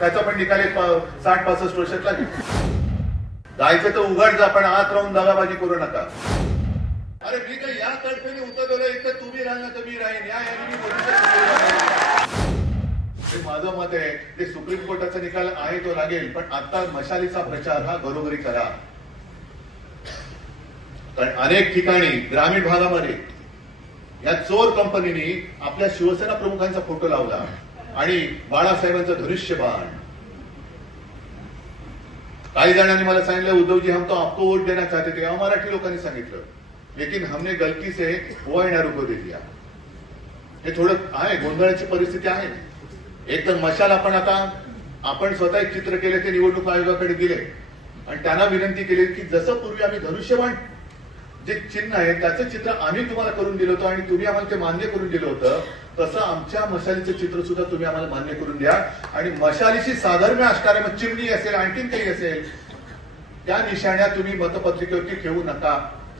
त्याचा पण निकाल 60-65 वर्षात लागेल. जायचं तर उघड जा, पण आत राहून दगाबाजी करू नका. अरे मी काही या तडफेने उतरवलं, एक तर तुम्ही राहिला तर मी राहीन, या मी हे माझं मत आहे. ते सुप्रीम कोर्टाचा निकाल आहे तो लागेल, पण आता मशालीचा प्रचार हा घरोघरी करा. कारण अनेक ठिकाणी ग्रामीण भागामध्ये या चोर कंपनीने आपल्या शिवसेना प्रमुखांचा फोटो लावला आणि बाळासाहेबांचं धनुष्यबाण. काही जणांनी मला सांगितलं, उद्धवजी हम तो आपको वोट देना चाहते थे. मराठी लोकांनी सांगितलं, लेकिन हमने गलती से ओआयएनआर को दे दिया. हे थोडं आहे, गोंधळाची परिस्थिती आहे. एक तर मशाल आपण स्वतः एक चित्र केले, ते निवडणूक आयोगाकडे दिले आणि त्यांना विनंती केली की जसं पूर्वी आम्ही धनुष्यबाण जे चिन्ह आहे त्याचं चित्र आम्ही तुम्हाला करून दिलं होतं आणि तुम्ही आम्हाला ते मान्य करून दिलं होतं, तसं आमच्या मशालीचं चित्र सुद्धा तुम्ही आम्हाला मान्य करून द्या. आणि मशालीशी साधर्म्य असणारे, मग चिमणी असेल, आणखीन काही असेल, त्या निशाण्या तुम्ही मतपत्रिकेवरती ठेवू नका,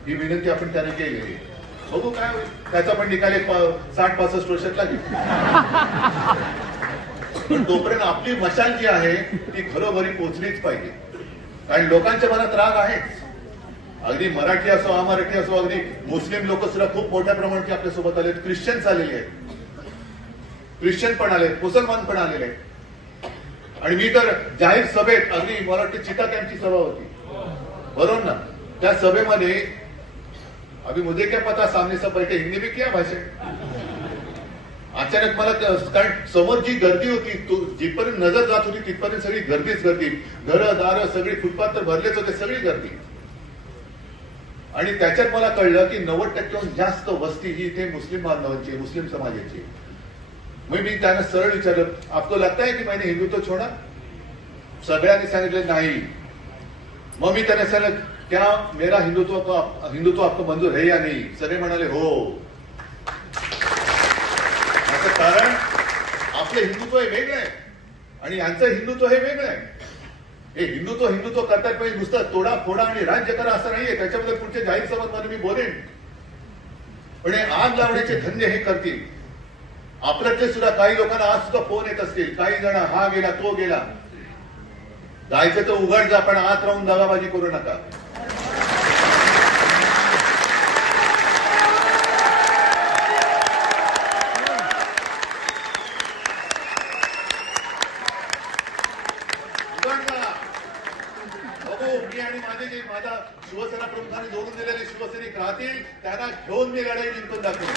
ही विनंती आपण त्याने केली. बघू काय होईल. त्याचा पण निकाल 60-65 वर्षात लागेल. पण तोपर्यंत आपली मशाल जी आहे ती घरोघरी पोहोचलीच पाहिजे. कारण लोकांच्या मनात राग आहेच. अगदी मराठी असो, अमराठी असो, अगदी मुस्लिम लोक सुद्धा खूप मोठ्या प्रमाणात आपल्यासोबत आले, ख्रिश्चन्स आलेले आहेत, ख्रिश्चन पण आले, मुसलमान पण आलेले आहेत. आणि मी तर जाहीर सभेत, अगदी मला वाटतं चिता कॅम्पची सभा होती, बरोबर ना, त्या सभेमध्ये अभी मुझे क्या पता सामने सब बैठे, हिंदी में किया भाषण. अचानक मला, कारण समोर जी गर्दी होती, जिथपर्यंत नजर जात होती तिथपर्यंत सगळी गर्दीच गर्दी, घरं दारं सगळी, फुटपाथ तर भरलेच होते, सगळी गर्दी. आणि त्याच्यात मला कळलं की 90% जास्त वस्ती ही इथे मुस्लिम बांधवांची, मुस्लिम समाजाची. मग मी त्यांना सरळ विचारलं, आपको लगता है की मैंने हिंदुत्व छोड़ा? सगळ्यांनी सांगितलं नाही. मग मी त्यांना सांगितलं, क्या मेरा हिंदुत्व आपको मंजूर है या नहीं? सगळे म्हणाले हो. असं कारण आपलं हिंदुत्व हे वेगळं आहे आणि यांचं हिंदुत्व हे वेगळं आहे. हे हिंदुत्व करतात म्हणजे नुसतं तोडा फोडा आणि राज्य करा असं नाहीये. त्याच्याबद्दल पुढच्या जाहीर सभांमध्ये मी बोलेन. पण हे आग लावण्याचे धंदे हे करतील. आपल्यातले सुद्धा काही लोकांना आज सुद्धा फोन येत असतील, काही जण हा गेला तो गेला. जायचं तर उघड जा, पण आत राहून दगाबाजी करू नका. मी आणि माझा शिवसेना प्रमुखांनी जोडून दिलेले शिवसैनिक राहतील, त्यांना घेऊन मी लढाई जिंकून दाखवेन.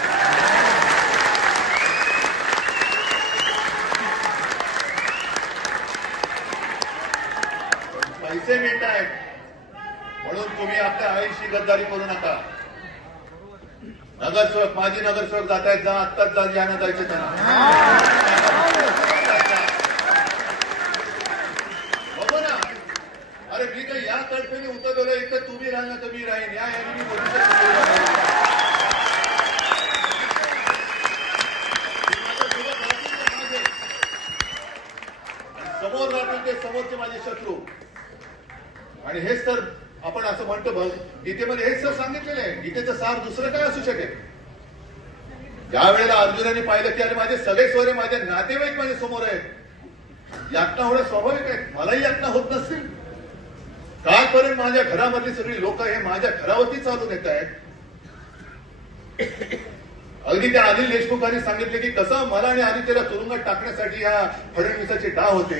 पैसे मिळत आहेत म्हणून तुम्ही आपल्या आईशी गद्दारी करू नका. नगरसेवक, माजी नगरसेवक जात आहेत, जा आत्ताच जा, यांना जायचं त्यांना. बघू ना. अरे मी काही या तडफेने उतरवलं, एक तर तुम्ही राहिला तर मी राहीन, या मी बोलू. समोर राहतील ते समोरचे माझे शत्रू. आणि हेच तर आपण असं म्हणतो, बघ गीतेमध्ये हेच तर सांगितलेलं आहे. गीतेचं सार दुसरं काय असू शकेल. ज्या वेळेला अर्जुनाने पाहिलं की अरे माझे सगळे स्वरे, माझे नातेवाईक माझ्या समोर आहेत, यातना होणं स्वाभाविक आहे. मलाही यातना होत नसतील. कालपर्यंत माझ्या घरामधली सगळी लोक हे माझ्या घरावरती चालून येत आहेत. अगदी त्या अनिल देशमुखांनी सांगितले की कसं मला आणि आदित्यला तुरुंगात टाकण्यासाठी या फडणवीसाचे डाव होते.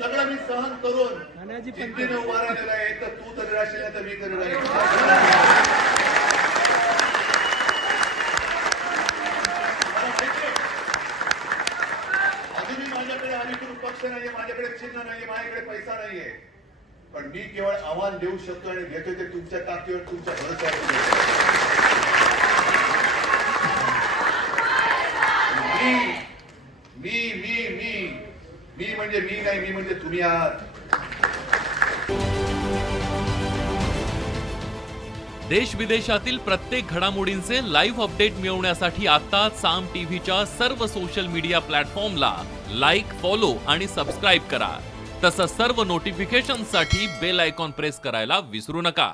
सगळं मी सहन करून जिद्दीने उभा राहिलेला आहे. तर तू तरी राहशील तर मी तरी राहील. अजूनही माझ्याकडे अधिकृत पक्ष नाहीये, माझ्याकडे चिन्ह नाहीये, माझ्याकडे पैसा नाहीये. पण मी केवळ आव्हान देऊ शकतो आणि देतो ते तुमच्या ताकदीवर, तुमच्या भरोश्यावर. मी म्हणजे मी नाही, मी म्हणजे तुम्ही आहात. देश विदेशातील प्रत्येक घडामोडींचे लाईव्ह अपडेट मिळवण्यासाठी आता साम टीव्हीच्या सर्व सोशल मीडिया प्लॅटफॉर्मला लाईक, फॉलो आणि सबस्क्राईब करा. तसंच सर्व नोटिफिकेशनसाठी बेल आयकॉन प्रेस करायला विसरू नका.